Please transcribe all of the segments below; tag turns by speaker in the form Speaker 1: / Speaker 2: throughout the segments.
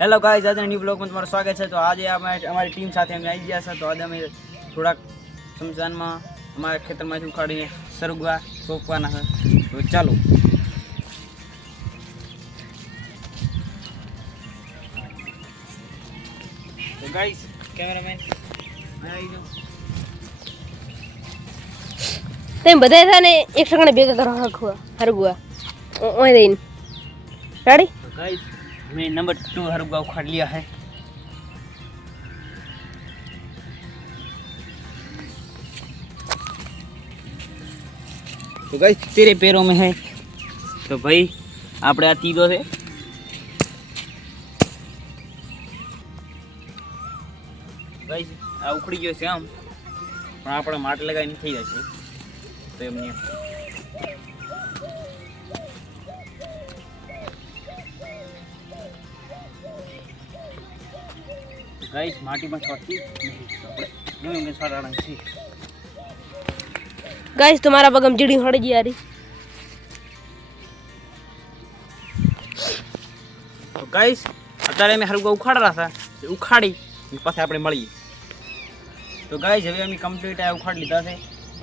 Speaker 1: Hello guys આજે new બ્લોગમાં તમારું સ્વાગત છે. તો આજે અમે અમારી ટીમ સાથે અમે આવી ગયા છે. તો આજે અમે થોડાક સમજાનમાં અમારા ખેતરમાંથી ઉખાડીને સરગવા સોંપવાના છે. તો ચાલો. તો ગાઈઝ કેમેરામેન
Speaker 2: તેમ બધા હતા ને એક સગણે ભેગા કરવા હરગુઆ ઓય દઈને. રેડી
Speaker 1: ગાઈઝ हमने नंबर टू हरगुआ उखाड़ लिया है तो गाइस तेरे पैरों में है तो भाई આપણે આ તીધો છે ગાઈસ આ ઉખડી ગયો છે આમ પણ આપણે માટ લગાવીને થઈ જશે તો એમને ગાઈસ માટીમાં છોડતી નહીં. તો આપણે છોડાણા છે.
Speaker 2: ગાઈસ તમારા પગમ જીડી હડી ગઈ યારી
Speaker 1: તો ગાઈસ અત્યારે અમે હરગું ઉખાડરા હતા ઉખાડી પછી આપણે મળીએ. તો ગાઈસ હવે અમે કમ્પ્લીટ આ ઉખાડી લીધા છે.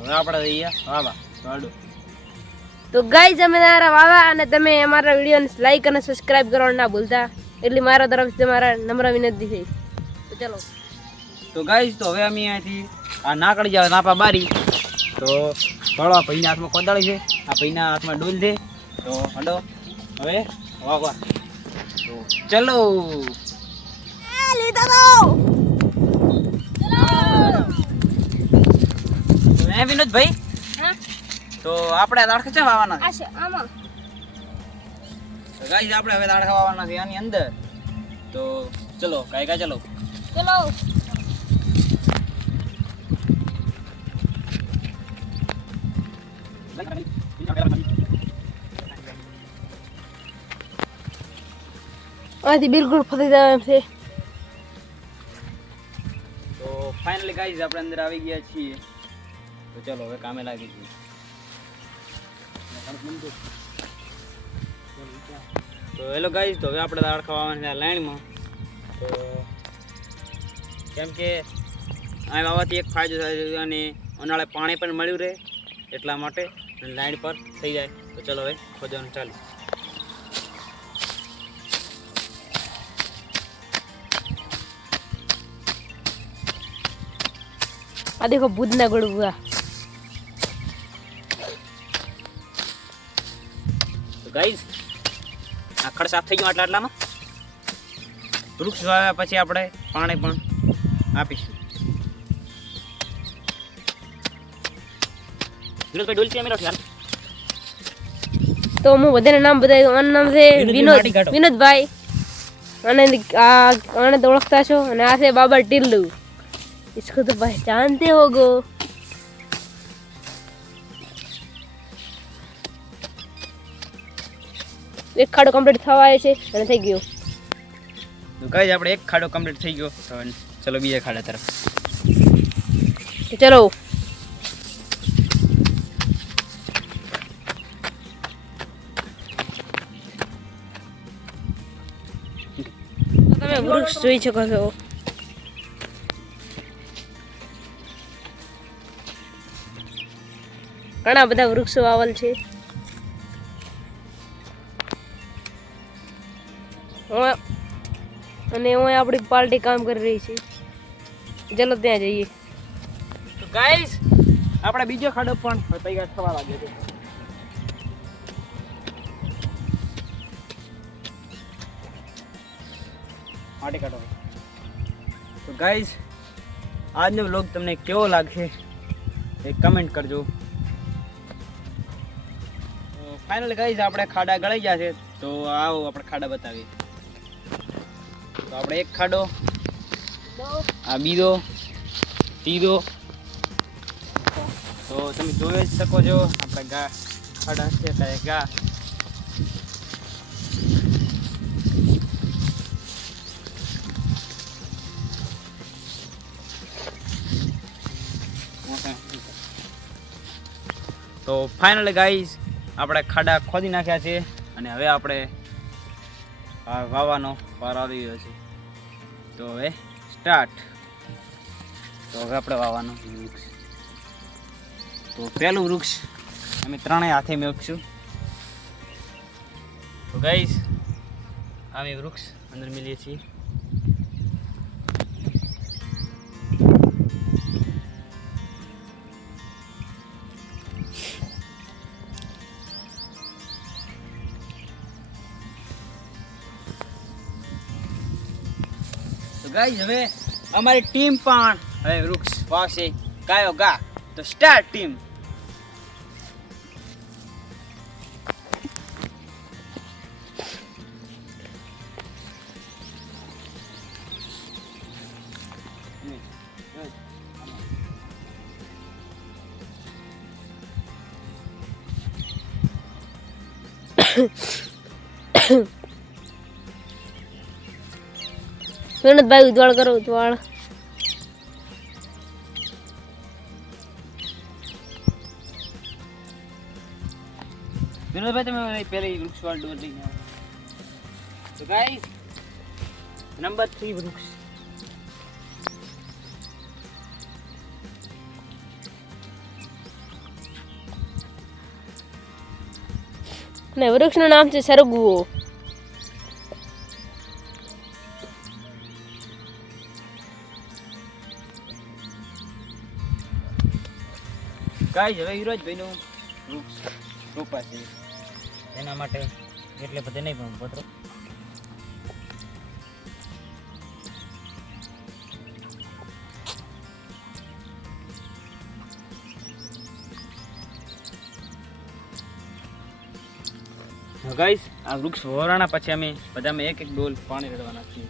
Speaker 1: હવે આપણે જઈએ. વાવા ચાલો
Speaker 2: તો ગાઈસ અમે તમારા વાવા અને તમે અમારા વિડીયોને લાઈક અને સબસ્ક્રાઇબ કરવાનું ના ભૂલતા. એટલે મારા તરફથી તમારા નમ્ર વિનંતી છે. તો ચલો.
Speaker 1: તો ગાઈસ તો હવે અમે અહીંયાથી આ નાકડી જાવ નાપા બારી. તો થોડો ભાઈના હાથમાં કોદાળી છે આ ભાઈના હાથમાં ડોલ છે. તો હડો હવે વાવા તો ચલો. હે વિનોદભાઈ? તો આપણે દાળ ખચા વાવવાના છે?
Speaker 2: આમાં.
Speaker 1: તો ગાઈસ આપણે હવે દાડખા વાવાના છે આની અંદર. તો ચલો કાઈ કા ચલો.
Speaker 2: ચલો. આથી બિલકુલ ફરી જાય એમ છે.
Speaker 1: તો ફાઇનલી ગાઈઝ આપણે અંદર આવી ગયા છીએ. તો ચલો હવે કામે લાગી છીએ તો હેલો ગાઈઝ તો હવે આપણે દાળ ખાવાના છે લાઈનમાં. તો કેમ કે આ વાવાથી એક ફાયદો થાય છે અને ઉનાળે પાણી પણ મળ્યું રહે એટલા માટે લાઈન પર થઈ જાય. તો ચલો હવે ખોદવાનું ચાલુ.
Speaker 2: આ દેખો બુધના ગળુઆ
Speaker 1: ગાઈઝ ગાઈસ આ ખડ સાફ થઈ ગયું આટલા આટલામાં? વૃક્ષ વાવ્યા પછી આપણે પાણી પણ આપીશું વિનોદભાઈ ડોલચી અમે રોટી હાલ.
Speaker 2: તો હું બધાને નામ બતાવી દઉં આનું નામ છે
Speaker 1: વિનોદ
Speaker 2: વિનોદ
Speaker 1: માટી કાઢો.
Speaker 2: વિનોદભાઈ અને આ આને તો ઓળખતા છો અને આ છે બાબા ટિલ્લુ इसको तो पहचानते होगो એક ખાડો કમ્પ્લીટ થવા આવ્યો છે અને થઈ ગયો
Speaker 1: તો ગાઈસ આપણે એક ખાડો કમ્પ્લીટ થઈ ગયો તો હવે ચલો બીજા ખાડા તરફ.
Speaker 2: ચલો. તમે વૃક્ષ જોઈ શકો છો. ઘણા બધા વૃક્ષો આવેલ છે. અને હું આપણી પાર્ટી કામ કરી રહી છે. ચલો ત્યાં જઈએ.
Speaker 1: તો ગાઈસ આપણે બીજો ખાડો પણ તૈયાર થવા લાગ્યો છે. માટી કાઢો. તો ગાઈસ આજનો વ્લોગ તમને કેવો લાગશે એ કમેન્ટ કરજો. ફાઇનલ ગાઈસ આપણે ખાડા ગળાઈ ગયા છે, તો આવો આપણે ખાડા બતાવીએ. તો આપણે એક ખાડો આ બીજો ત્રીજો તો તમે જોઈ જ શકો છો, આપણે ગા, ખાડા છે એટલે ગા. તો ફાઇનલ ગાઈઝ આપણે ખાડા ખોદી નાખ્યા છે અને હવે આપણે વાવાનો પાર આવી ગયો છે. તો હવે સ્ટાર્ટ તો હવે આપણે વાવવાનું વૃક્ષ. તો પહેલું વૃક્ષ અમે ત્રણેય હાથે મેળવીશું તો ગાઈસ અમે વૃક્ષ અંદર મિલીએ છીએ. તો હવે અમારી ટીમ પણ હવે વૃક્ષ વાવશે. ગાયો ગા. તો સ્ટાર્ટ ટીમ
Speaker 2: વિનોદભાઈ ઉજવાળ કરો ઉજવાળ
Speaker 1: વિનોદભાઈ તમે પહેલી વૃક્ષ વાળ ડોર લઈને આવો તો ગાઈસ નંબર થ્રી વૃક્ષ.
Speaker 2: અને વૃક્ષનું નામ છે સરગવો
Speaker 1: ગાય હવે યુવરાજભાઈનું વૃક્ષ રોપાશે. એના માટે એટલે બધે નહીં પણ પત્રો ગાઈસ આ વૃક્ષ વરાણા પછી અમે બધામાં એક એક ડોલ પાણી રેડવાના છીએ.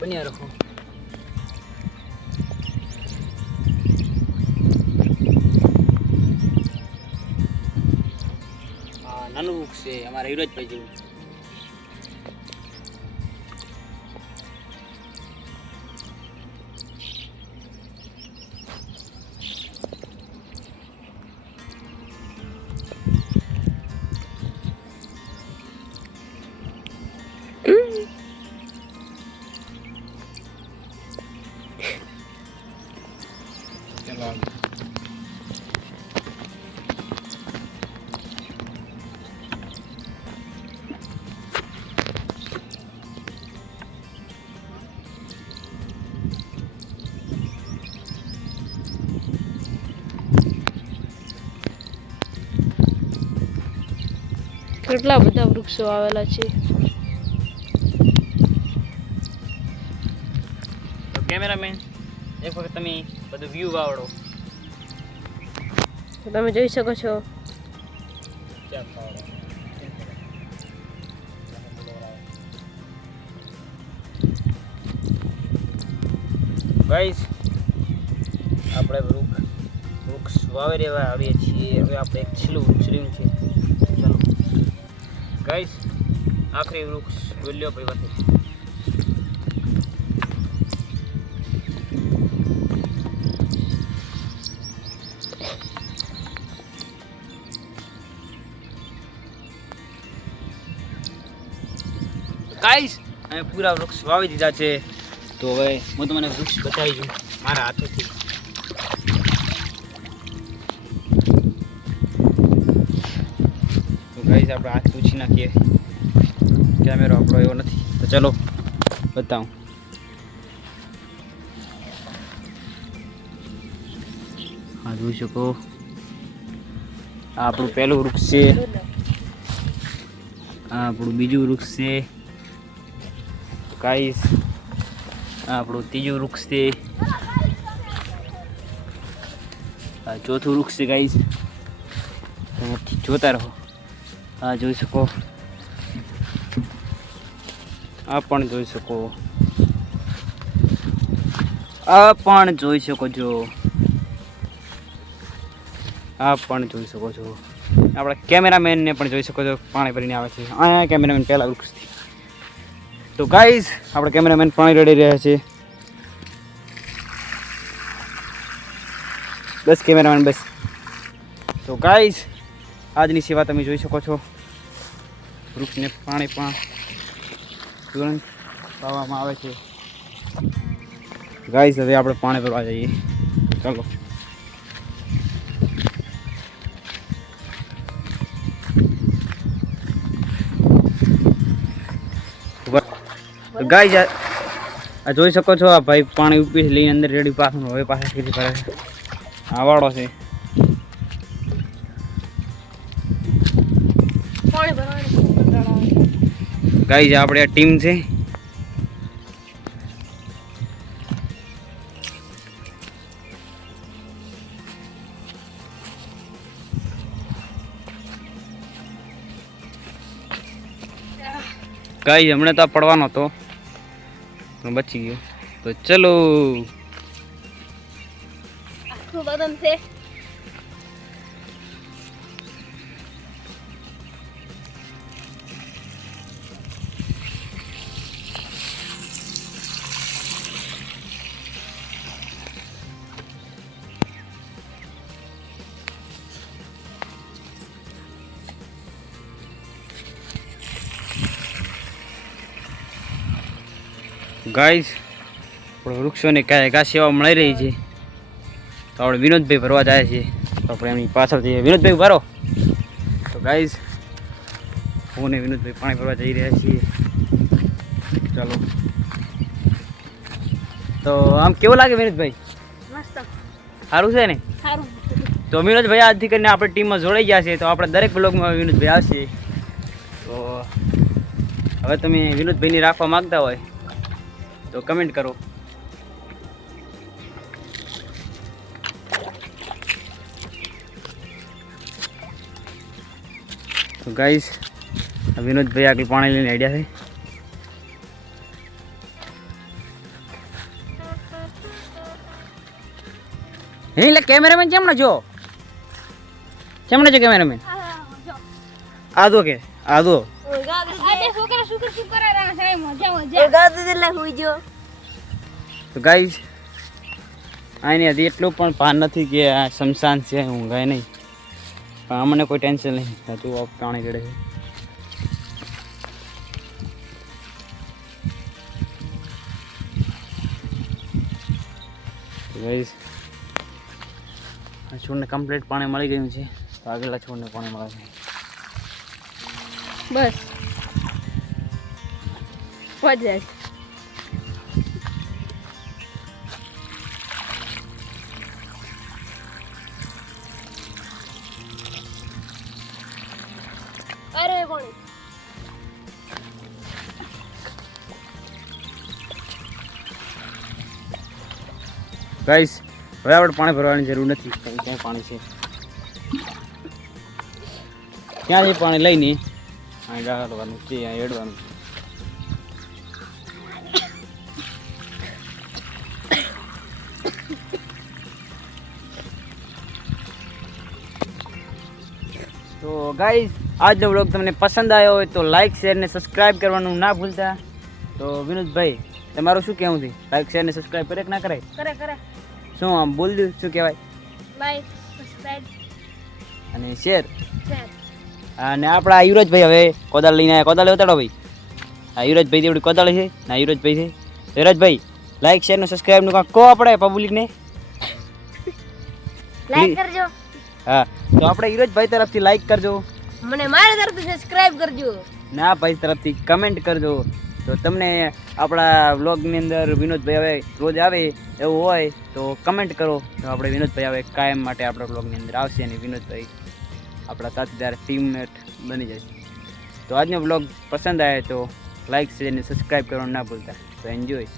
Speaker 1: બન્યા હા નાનું છે અમારા યુવરાજભાઈ જેવું.
Speaker 2: કેટલા બધા વૃક્ષો આવેલા છે?
Speaker 1: તો કેમેરામેન એક વખત તમે બધું વ્યૂ વાવડો.
Speaker 2: તમે જોઈ શકો છો.
Speaker 1: ગાઈસ આપણે વૃક્ષ વૃક્ષ વાવી રહેવા આવીએ છીએ. હવે આપણે એક છેલ્લું વૃક્ષ રહ્યું છે. ગાઈસ, આખરી વૃક્ષ બોલ્યો ભાઈ પાસે ગાઈસ, અમે પૂરા વૃક્ષ વાવી દીધા છે. તો હવે હું તમને વૃક્ષ બતાવી દઉં મારા હાથેથી. તો આપણે હાથ પૂછી નાખીએ. કેમેરો આપણો એવો નથી. તો ચલો, બતાવું. હા જોઈ શકો. આ આપણું પહેલું વૃક્ષ છે. આ આપણું બીજું વૃક્ષ છે. કાઈશ આ આપણું ત્રીજું વૃક્ષ છે. આ ચોથું વૃક્ષ છે, ગાઈસ. જોતા રહો. આ જોઈ શકો. આ પણ જોઈ શકો. આ પણ જોઈ શકો છો. આ પણ જોઈ શકો છો. આપણા કેમેરામેનને પણ જોઈ શકો છો. પાણી ભરીને આવે છે. અહીંયા કેમેરામેન પહેલાં વૃક્ષથી. તો ગાઈઝ આપણે કેમેરામેન પાણી રેડી રહ્યા છે. બસ કેમેરામેન, બસ. તો ગાઈઝ આજની સેવા તમે જોઈ શકો છો. વૃક્ષને પાણી પણ તુરંત પાવામાં આવે છે. ગાય હવે આપણે પાણી ભરવા જઈએ. ચાલો. ગાય આ જોઈ શકો છો, આ ભાઈ પાણી ઉપી લઈને અંદર રેડી પાસે હવે પાસે ફીરી ભરે છે. આ વાળો છે. ગાઈઝ, આપણે આ ટીમ છે. ગાઈ હમણાં તો પડવાનો હતો. બચી ગયો. તો ચલો.
Speaker 2: આખું બદન છે.
Speaker 1: ગાઈઝ પણ વૃક્ષોને કાંઈ ઘાસ સેવા મળી રહી છે. તો આપણે વિનોદભાઈ ભરવા જાય છે. તો આપણે એમની પાછળ જઈએ વિનોદભાઈ ભરો તો ગાઈઝ હું ને વિનોદભાઈ પાણી ભરવા જઈ રહ્યા છીએ. ચાલો. તો આમ કેવું લાગે વિનોદભાઈ? સારું છે ને? તો વિનોદભાઈ આજથી કરીને આપણે ટીમમાં જોડાઈ ગયા છે. તો આપણે દરેક બ્લોગમાં વિનોદભાઈ આવશે. તો હવે તમે વિનોદભાઈને રાખવા માગતા હોય તો કમેન્ટ કરો. તો ગાઈસ વિનોદભાઈ આગળ પાણી લઈને આઈડિયા છે. હે એટલે કેમેરામેન કેમનો જો? કેમનો જો કેમેરામેન આદો કે તો ગાઈસ આની હજી એટલું પણ ભાન નથી કે આ શમશાન છે હું ગાય નહીં. પણ અમને કોઈ ટેન્શન નહીં થતું આ પાણી ચડે છે. ગાઈસ આ છોડને કમ્પ્લીટ પાણી મળી ગયું છે. તો આગળના છોડને પાણી મળે છે.
Speaker 2: બસ. પહોંચ જાય અરે કોણ
Speaker 1: ગાઈસ હવે આપણે પાણી ભરવાની જરૂર નથી. ક્યાં ક્યાંય પાણી છે? ક્યાંથી પાણી લઈને અહીં ગાળવાનું છે અહીં એડવાનું તો ગાઈઝ આજનો બ્લોગ તમને પસંદ આવ્યો હોય તો લાઈક શેર ને સબસ્ક્રાઈબ કરવાનું ના ભૂલતા. તો વિનોદભાઈ તમારું શું કહેવું છે? લાઈક શેર ને સબસ્ક્રાઈબ કરે કે ના કરાય?
Speaker 2: કરે કરે.
Speaker 1: શું આમ બોલ દઉં શું કહેવાય?
Speaker 2: લાઈક સબસ્ક્રાઈબ
Speaker 1: અને શેર
Speaker 2: શેર
Speaker 1: અને આપણા યુવરાજભાઈ હવે કોદાળ લઈને આવ્યા કોદાળ ઉતાડો ભાઈ. આ યુવરાજભાઈ જેવડી કોદાળ છે. ના યુવરાજભાઈ છે. યુવરાજભાઈ લાઈક શેર ને સબસ્ક્રાઈબનું કાંઈક કહો આપણે પબ્લિકને
Speaker 2: લાઈક કરજો.
Speaker 1: હા. તો આપણે યુવરાજભાઈ તરફથી લાઈક કરજો.
Speaker 2: મને મારા તરફથી સબસ્ક્રાઇબ કરજો.
Speaker 1: ના ભાઈ તરફથી કમેન્ટ કરજો. તો તમને આપણા વ્લોગની અંદર વિનોદભાઈ હવે રોજ આવે એવું હોય તો કમેન્ટ કરો. તો આપણે વિનોદભાઈ હવે કાયમ માટે આપણા વ્લોગની અંદર આવશે અને વિનોદભાઈ આપણા સાથીદાર ટીમમેટ બની જશે તો આજનો બ્લોગ પસંદ આવે તો લાઈક શેર અને સબસ્ક્રાઈબ કરવાનું ના ભૂલતા. તો એન્જોય